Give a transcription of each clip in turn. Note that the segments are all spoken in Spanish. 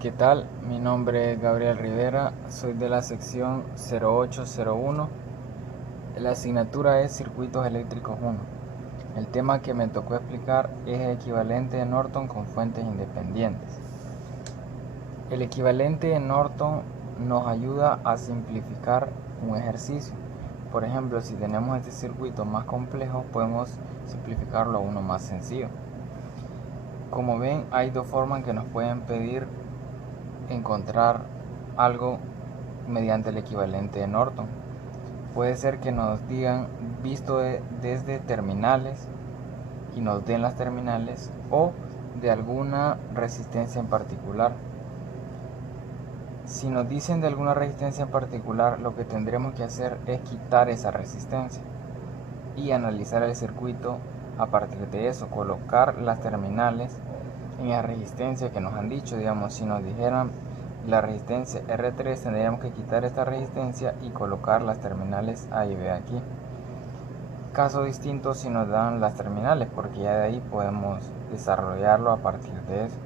¿Qué tal? Mi nombre es Gabriel Rivera, soy de la sección 0801. La asignatura es Circuitos Eléctricos 1. El tema que me tocó explicar es el equivalente de Norton con fuentes independientes. El equivalente de Norton nos ayuda a simplificar un ejercicio. Por ejemplo, si tenemos este circuito más complejo, podemos simplificarlo a uno más sencillo. Como ven, hay dos formas que nos pueden pedir encontrar algo mediante el equivalente de Norton. Puede ser que nos digan visto desde terminales y nos den las terminales, o de alguna resistencia en particular. Si nos dicen de alguna resistencia en particular, lo que tendremos que hacer es quitar esa resistencia y analizar el circuito a partir de eso, colocar las terminales en la resistencia que nos han dicho. Digamos, si nos dijeran la resistencia R3, tendríamos que quitar esta resistencia y colocar las terminales A y B aquí. Caso distinto si nos dan las terminales, porque ya de ahí podemos desarrollarlo a partir de eso.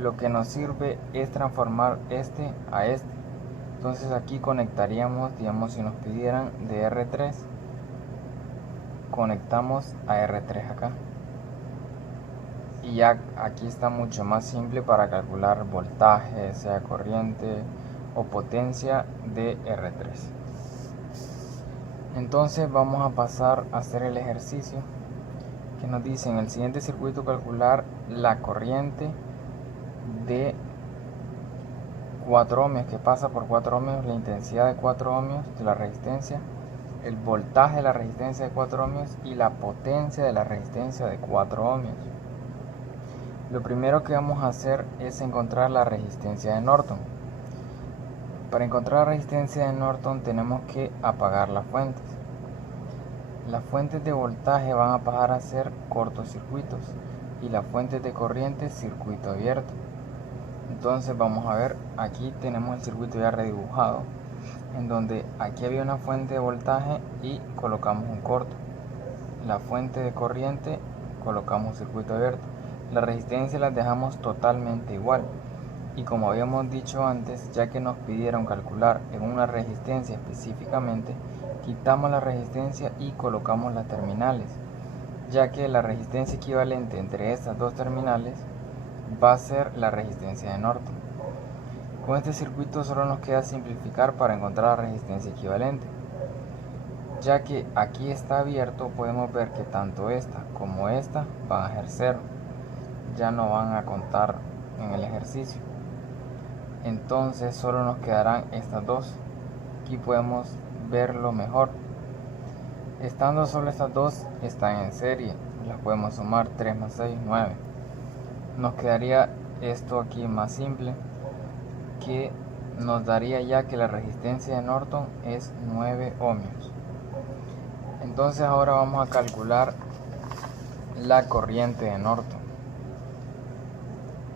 Lo que nos sirve es transformar este a este. Entonces aquí conectaríamos, digamos, si nos pidieran de R3, conectamos a R3 acá. Y ya aquí está mucho más simple para calcular voltaje, sea corriente o potencia de R3. Entonces vamos a pasar a hacer el ejercicio que nos dice: en el siguiente circuito calcular la corriente de 4 ohmios que pasa por 4 ohmios, la intensidad de 4 ohmios de la resistencia, el voltaje de la resistencia de 4 ohmios y la potencia de la resistencia de 4 ohmios. Lo primero que vamos a hacer es encontrar la resistencia de Norton. Para encontrar la resistencia de Norton tenemos que apagar las fuentes. Las fuentes de voltaje van a pasar a ser cortocircuitos y las fuentes de corriente circuito abierto. Entonces vamos a ver, aquí tenemos el circuito ya redibujado, en donde aquí había una fuente de voltaje y colocamos un corto. La fuente de corriente colocamos un circuito abierto. La resistencia las dejamos totalmente igual. Y como habíamos dicho antes, ya que nos pidieron calcular en una resistencia específicamente, quitamos la resistencia y colocamos las terminales, ya que la resistencia equivalente entre estas dos terminales va a ser la resistencia de Norton. Con este circuito solo nos queda simplificar para encontrar la resistencia equivalente. Ya que aquí está abierto, podemos ver que tanto esta como esta van a ser 0. Ya no van a contar en el ejercicio. Entonces solo nos quedarán estas dos. Aquí podemos verlo mejor. Estando solo estas dos, están en serie. Las podemos sumar: 3 más 6, 9. Nos quedaría esto aquí más simple, que nos daría ya que la resistencia de Norton es 9 ohmios. Entonces ahora vamos a calcular la corriente de Norton.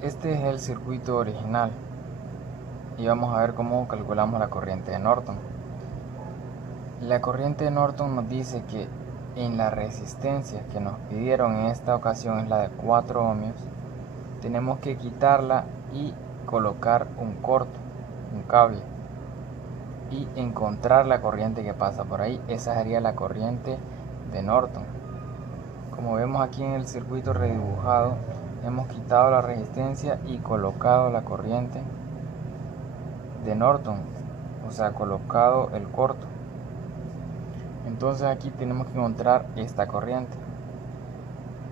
Este es el circuito original y vamos a ver cómo calculamos la corriente de Norton. La corriente de Norton nos dice que en la resistencia que nos pidieron en esta ocasión es la de 4 ohmios. Tenemos que quitarla y colocar un corto, un cable, y encontrar la corriente que pasa por ahí. Esa sería la corriente de Norton. Como vemos aquí en el circuito redibujado, hemos quitado la resistencia y colocado la corriente de Norton, o sea, colocado el corto. Entonces aquí tenemos que encontrar esta corriente.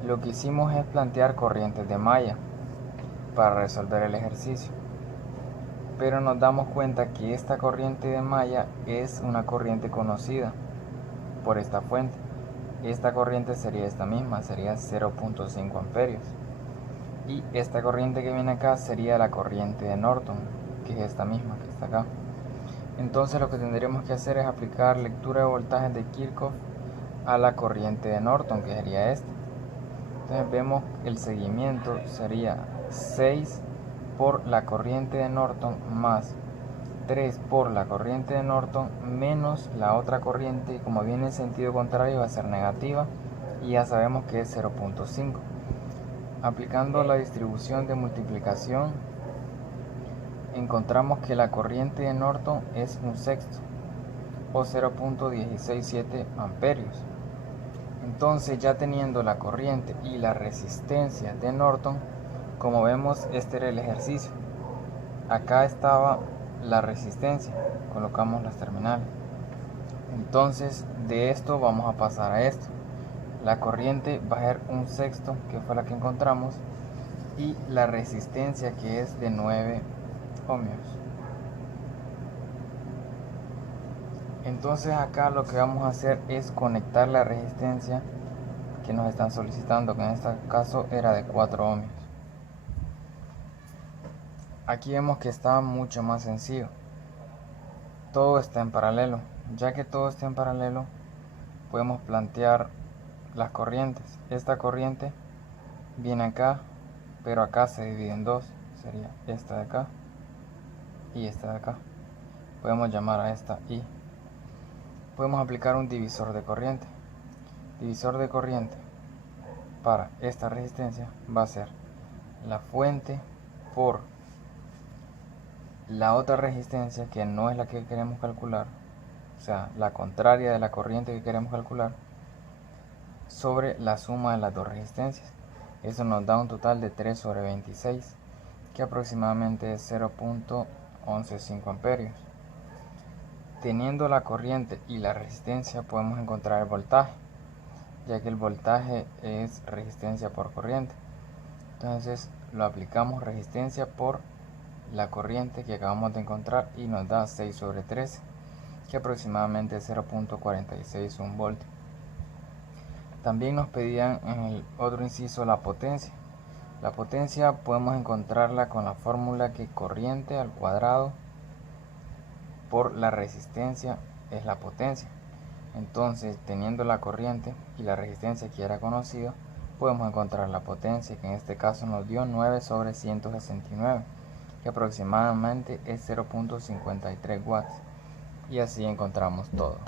Lo que hicimos es plantear corrientes de malla para resolver el ejercicio, pero nos damos cuenta que esta corriente de malla es una corriente conocida por esta fuente. Esta corriente sería esta misma, sería 0.5 amperios, y esta corriente que viene acá sería la corriente de Norton, que es esta misma que está acá. Entonces lo que tendríamos que hacer es aplicar lectura de voltajes de Kirchhoff a la corriente de Norton, que sería esta. Entonces vemos el seguimiento sería 6 por la corriente de Norton más 3 por la corriente de Norton menos la otra corriente, y como viene en sentido contrario va a ser negativa, y ya sabemos que es 0.5. Aplicando la distribución de multiplicación encontramos que la corriente de Norton es un sexto o 0.167 amperios. Entonces, ya teniendo la corriente y la resistencia de Norton, como vemos, este era el ejercicio. Acá estaba la resistencia, colocamos las terminales. Entonces, de esto vamos a pasar a esto. La corriente va a ser un sexto, que fue la que encontramos, y la resistencia, que es de 9 ohmios. Entonces acá lo que vamos a hacer es conectar la resistencia que nos están solicitando, que en este caso era de 4 ohmios. Aquí vemos que está mucho más sencillo. Todo está en paralelo. Ya que todo está en paralelo, podemos plantear las corrientes. Esta corriente viene acá, pero acá se divide en dos. Sería esta de acá y esta de acá. Podemos llamar a esta I. Podemos aplicar un divisor de corriente. Divisor de corriente para esta resistencia va a ser la fuente por la otra resistencia, que no es la que queremos calcular, o sea, la contraria de la corriente que queremos calcular, sobre la suma de las dos resistencias. Eso nos da un total de 3 sobre 26, que aproximadamente es 0.115 amperios. Teniendo la corriente y la resistencia, podemos encontrar el voltaje, ya que el voltaje es resistencia por corriente. Entonces lo aplicamos resistencia por la corriente que acabamos de encontrar y nos da 6 sobre 13, que aproximadamente es 0.46 volt. También nos pedían en el otro inciso la potencia. La potencia podemos encontrarla con la fórmula que corriente al cuadrado por la resistencia es la potencia. Entonces, teniendo la corriente y la resistencia que era conocido, podemos encontrar la potencia, que en este caso nos dio 9 sobre 169, que aproximadamente es 0.53 watts. Y así encontramos todo.